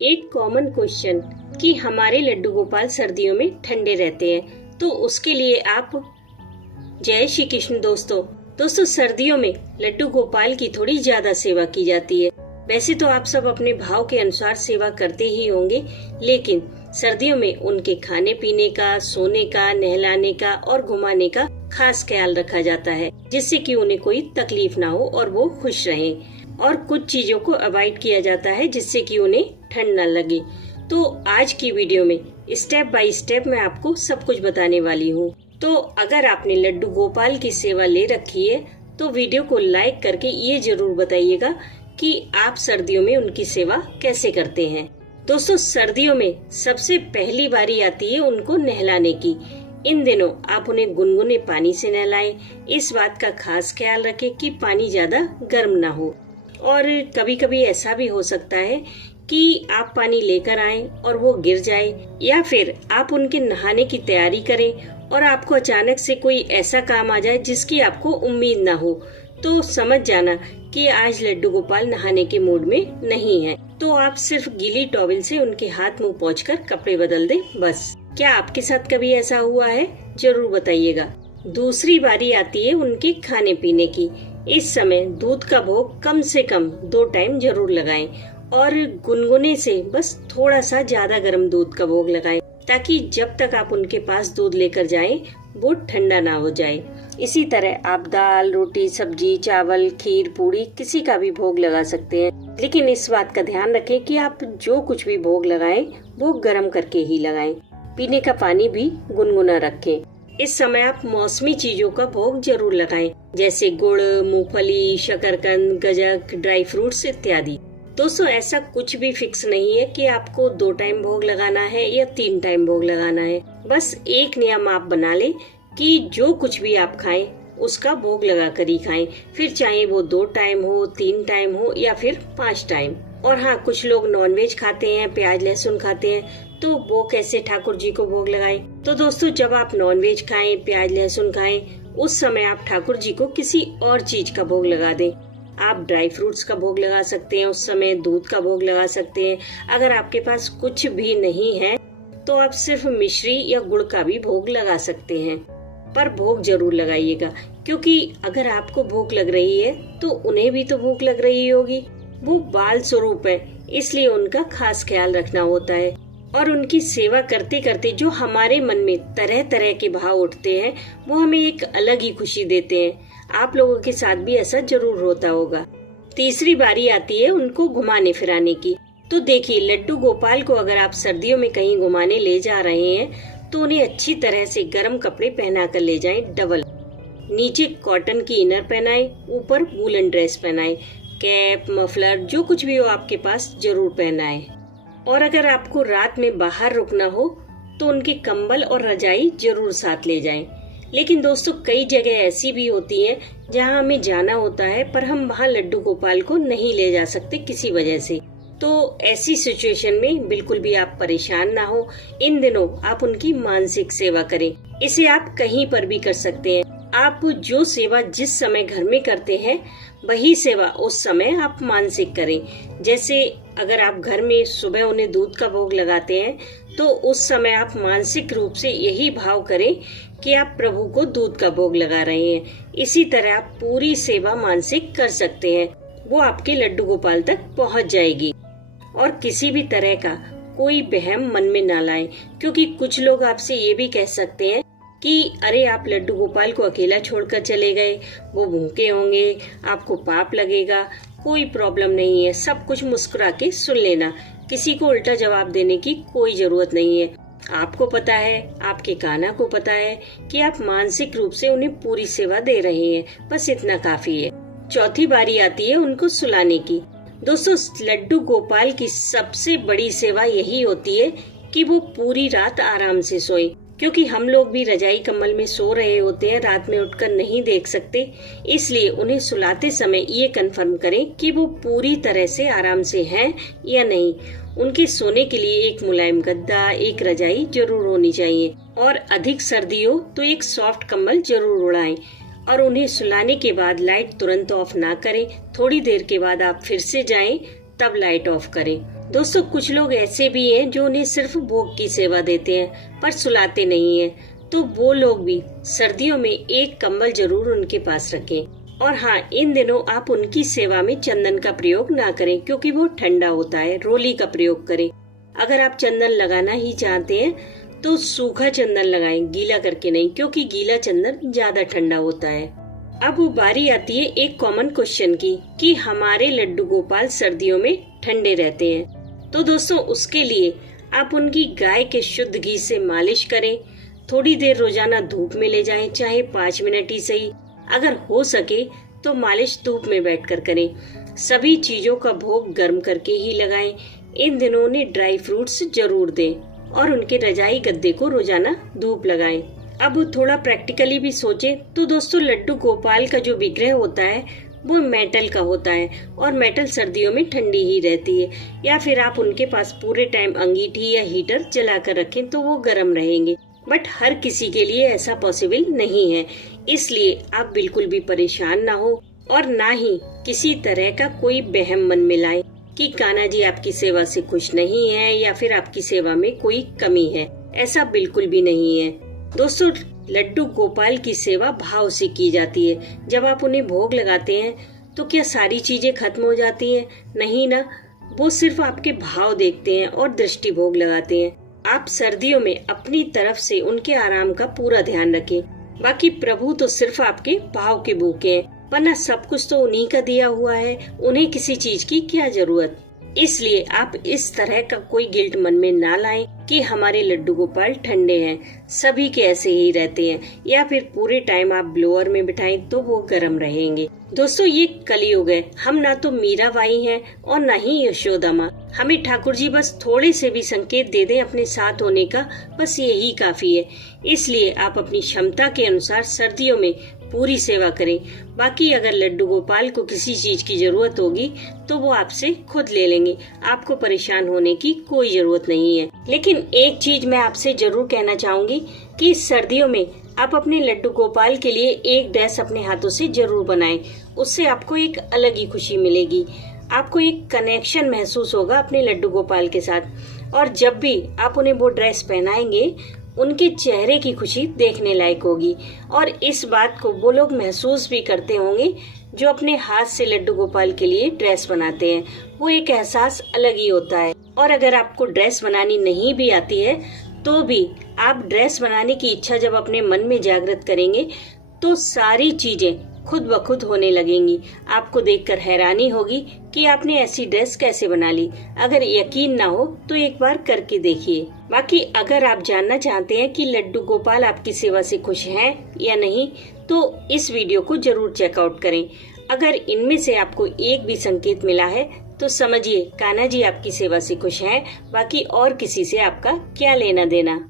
एक common question कि हमारे लड्डू गोपाल सर्दियों में ठंडे रहते हैं, तो उसके लिए आप जय श्री कृष्ण। दोस्तों सर्दियों में लड्डू गोपाल की थोड़ी ज्यादा सेवा की जाती है। वैसे तो आप सब अपने भाव के अनुसार सेवा करते ही होंगे, लेकिन सर्दियों में उनके खाने पीने का, सोने का, नहलाने का और घुमाने का खास ख्याल रखा जाता है, जिससे कि उन्हें कोई तकलीफ ना हो और वो खुश रहें। और कुछ चीजों को अवॉइड किया जाता है जिससे कि उन्हें ठंड न लगे। तो आज की वीडियो में स्टेप बाय स्टेप मैं आपको सब कुछ बताने वाली हूँ। तो अगर आपने लड्डू गोपाल की सेवा ले रखी है तो वीडियो को लाइक करके ये जरूर बताइएगा कि आप सर्दियों में उनकी सेवा कैसे करते हैं। दोस्तों सर्दियों में सबसे पहली बारी आती है उनको नहलाने की। इन दिनों आप उन्हें गुनगुने पानी से नहलाएं। इस बात का खास ख्याल रखें कि पानी ज्यादा गर्म ना हो। और कभी कभी ऐसा भी हो सकता है कि आप पानी लेकर आएं और वो गिर जाए, या फिर आप उनके नहाने की तैयारी करें और आपको अचानक से कोई ऐसा काम आ जाए जिसकी आपको उम्मीद ना हो, तो समझ जाना कि आज लड्डू गोपाल नहाने के मूड में नहीं है। तो आप सिर्फ गीली टॉवल से उनके हाथ मुंह पोंछकर कपड़े बदल दें बस। क्या आपके साथ कभी ऐसा हुआ है? जरूर बताइएगा। दूसरी बारी आती है उनके खाने पीने की। इस समय दूध का भोग कम से कम 2 टाइम जरूर लगाएं और गुनगुने से बस थोड़ा सा ज्यादा गर्म दूध का भोग लगाएं, ताकि जब तक आप उनके पास दूध लेकर जाएं वो ठंडा ना हो जाए। इसी तरह आप दाल, रोटी, सब्जी, चावल, खीर, पूड़ी किसी का भी भोग लगा सकते हैं, लेकिन इस बात का ध्यान रखें कि आप जो कुछ भी भोग लगाएं वो गर्म करके ही लगाएं। पीने का पानी भी गुनगुना रखें। इस समय आप मौसमी चीजों का भोग जरूर लगाएं, जैसे गुड़, मूंगफली, शकरकंद, गज्जक, ड्राई फ्रूट्स इत्यादि। दोस्तों ऐसा कुछ भी फिक्स नहीं है कि आपको 2 टाइम भोग लगाना है या 3 टाइम भोग लगाना है। बस एक नियम आप बना लें कि जो कुछ भी आप खाएं उसका भोग लगा कर ही खाएं, फिर चाहे वो 2 टाइम हो, 3 टाइम हो या फिर 5 टाइम। और हाँ, कुछ लोग नॉनवेज खाते हैं, प्याज लहसुन खाते हैं, तो वो कैसे ठाकुर जी को भोग लगाएं? तो दोस्तों जब आप नॉनवेज खाएं, प्याज लहसुन खाएं, उस समय आप ठाकुर जी को किसी और चीज का भोग लगा दें। आप ड्राई फ्रूट्स का भोग लगा सकते हैं, उस समय दूध का भोग लगा सकते हैं। अगर आपके पास कुछ भी नहीं है तो आप सिर्फ मिश्री या गुड़ का भी भोग लगा सकते हैं, पर भोग जरूर लगाइएगा, क्योंकि अगर आपको भूख लग रही है तो उन्हें भी तो भूख लग रही होगी। वो बाल स्वरूप है, इसलिए उनका खास ख्याल रखना होता है। और उनकी सेवा करते करते जो हमारे मन में तरह तरह के भाव उठते हैं वो हमें एक अलग ही खुशी देते हैं। आप लोगों के साथ भी ऐसा जरूर होता होगा। तीसरी बारी आती है उनको घुमाने फिराने की। तो देखिए, लड्डू गोपाल को अगर आप सर्दियों में कहीं घुमाने ले जा रहे हैं तो उन्हें अच्छी तरह से गर्म कपड़े पहना कर ले जाएं, डबल। नीचे कॉटन की इनर पहनाएं, ऊपर वूलन ड्रेस पहनाएं, कैप, मफलर जो कुछ भी हो आपके पास जरूर पहनाएं। और अगर आपको रात में बाहर रुकना हो तो उनके कंबल और रजाई जरूर साथ ले जाएं। लेकिन दोस्तों कई जगह ऐसी भी होती हैं जहां हमें जाना होता है पर हम वहां लड्डू गोपाल को नहीं ले जा सकते किसी वजह से। तो ऐसी सिचुएशन में बिल्कुल भी आप परेशान ना हो। इन दिनों आप उनकी मानसिक सेवा करें। इसे आप कहीं पर भी कर सकते हैं। आप जो सेवा जिस समय घर में करते हैं वही सेवा उस समय आप मानसिक करें। जैसे अगर आप घर में सुबह उन्हें दूध का भोग लगाते हैं तो उस समय आप मानसिक रूप से यही भाव करें कि आप प्रभु को दूध का भोग लगा रहे हैं। इसी तरह आप पूरी सेवा मानसिक कर सकते हैं, वो आपके लड्डू गोपाल तक पहुंच जाएगी। और किसी भी तरह का कोई वहम मन में ना लाएं, क्योंकि कुछ लोग आपसे ये भी कह सकते हैं कि अरे आप लड्डू गोपाल को अकेला छोड़कर चले गए, वो भूखे होंगे, आपको पाप लगेगा। कोई प्रॉब्लम नहीं है, सब कुछ मुस्कुरा के सुन लेना। किसी को उल्टा जवाब देने की कोई जरूरत नहीं है। आपको पता है, आपके कान्हा को पता है कि आप मानसिक रूप से उन्हें पूरी सेवा दे रहे हैं, बस इतना काफी है। चौथी बारी आती है उनको सुलाने की। दोस्तों लड्डू गोपाल की सबसे बड़ी सेवा यही होती है कि वो पूरी रात आराम से सोए, क्योंकि हम लोग भी रजाई कम्बल में सो रहे होते हैं, रात में उठकर नहीं देख सकते। इसलिए उन्हें सुलाते समय ये कंफर्म करें कि वो पूरी तरह से आराम से हैं या नहीं। उनके सोने के लिए एक मुलायम गद्दा, एक रजाई जरूर होनी चाहिए, और अधिक सर्दी हो तो एक सॉफ्ट कम्बल जरूर उड़ाएं। और उन्हें सुलाने के बाद लाइट तुरंत ऑफ ना करें। थोड़ी देर के बाद आप फिर से जाएं, तब लाइट ऑफ करें। दोस्तों कुछ लोग ऐसे भी हैं जो उन्हें सिर्फ भोग की सेवा देते हैं पर सुलाते नहीं हैं, तो वो लोग भी सर्दियों में एक कंबल जरूर उनके पास रखें। और हाँ, इन दिनों आप उनकी सेवा में चंदन का प्रयोग ना करें क्योंकि वो ठंडा होता है। रोली का प्रयोग करें। अगर आप चंदन लगाना ही चाहते हैं तो सूखा चंदन लगाएं, गीला करके नहीं, क्योंकि गीला चंदन ज्यादा ठंडा होता है। अब वो बारी आती है एक कॉमन क्वेश्चन की कि हमारे लड्डू गोपाल सर्दियों में ठंडे रहते हैं। तो दोस्तों उसके लिए आप उनकी गाय के शुद्ध घी से मालिश करें। थोड़ी देर रोजाना धूप में ले जाएं, चाहे 5 मिनट ही सही। अगर हो सके तो मालिश धूप में बैठकर करें। सभी चीजों का भोग गर्म करके ही लगाएं। इन दिनों उन्हें ड्राई फ्रूट्स जरूर दें और उनके रजाई गद्दे को रोजाना धूप लगाएं। अब थोड़ा प्रैक्टिकली भी सोचें तो दोस्तों लड्डू गोपाल का जो विग्रह होता है वो मेटल का होता है और मेटल सर्दियों में ठंडी ही रहती है। या फिर आप उनके पास पूरे टाइम अंगीठी या हीटर जला कर रखें तो वो गर्म रहेंगे। बट हर किसी के लिए ऐसा पॉसिबल नहीं है, इसलिए आप बिल्कुल भी परेशान ना हो और ना ही किसी तरह का कोई वहम मन में लाएं कि कान्हा जी आपकी सेवा से खुश नहीं है या फिर आपकी सेवा में कोई कमी है। ऐसा बिल्कुल भी नहीं है। दोस्तों लड्डू गोपाल की सेवा भाव से की जाती है। जब आप उन्हें भोग लगाते हैं तो क्या सारी चीजें खत्म हो जाती हैं? नहीं ना, वो सिर्फ आपके भाव देखते हैं और दृष्टि भोग लगाते हैं। आप सर्दियों में अपनी तरफ से उनके आराम का पूरा ध्यान रखें। बाकी प्रभु तो सिर्फ आपके भाव के भूखे हैं, वरना सब कुछ तो उन्हीं का दिया हुआ है। उन्हें किसी चीज की क्या जरूरत। इसलिए आप इस तरह का कोई गिल्ट मन में ना लाएं कि हमारे लड्डू गोपाल ठंडे हैं, सभी के ऐसे ही रहते हैं, या फिर पूरे टाइम आप ब्लोअर में बिठाएं तो वो गर्म रहेंगे। दोस्तों ये कलयुग है। हम ना तो मीराबाई हैं और ना ही यशोदा माँ। हमें ठाकुर जी बस थोड़े से भी संकेत दे दें अपने साथ होने का, बस यही काफी है। इसलिए आप अपनी क्षमता के अनुसार सर्दियों में पूरी सेवा करें। बाकी अगर लड्डू गोपाल को किसी चीज की जरूरत होगी तो वो आपसे खुद ले लेंगे। आपको परेशान होने की कोई जरूरत नहीं है। लेकिन एक चीज मैं आपसे जरूर कहना चाहूंगी कि सर्दियों में आप अपने लड्डू गोपाल के लिए एक ड्रेस अपने हाथों से जरूर बनाएं। उससे आपको एक अलग ही खुशी मिलेगी। आपको एक कनेक्शन महसूस होगा अपने लड्डू गोपाल के साथ। और जब भी आप उन्हें वो ड्रेस पहनाएंगे उनके चेहरे की खुशी देखने लायक होगी। और इस बात को वो लोग महसूस भी करते होंगे जो अपने हाथ से लड्डू गोपाल के लिए ड्रेस बनाते हैं। वो एक एहसास अलग ही होता है। और अगर आपको ड्रेस बनानी नहीं भी आती है तो भी आप ड्रेस बनाने की इच्छा जब अपने मन में जागृत करेंगे तो सारी चीजें खुद ब खुद होने लगेंगी। आपको देखकर हैरानी होगी कि आपने ऐसी ड्रेस कैसे बना ली। अगर यकीन ना हो तो एक बार करके देखिए। बाकी अगर आप जानना चाहते हैं कि लड्डू गोपाल आपकी सेवा से खुश हैं या नहीं तो इस वीडियो को जरूर चेकआउट करें। अगर इनमें से आपको एक भी संकेत मिला है तो समझिए कान्हा जी आपकी सेवा से खुश हैं। बाकी और किसी से आपका क्या लेना देना।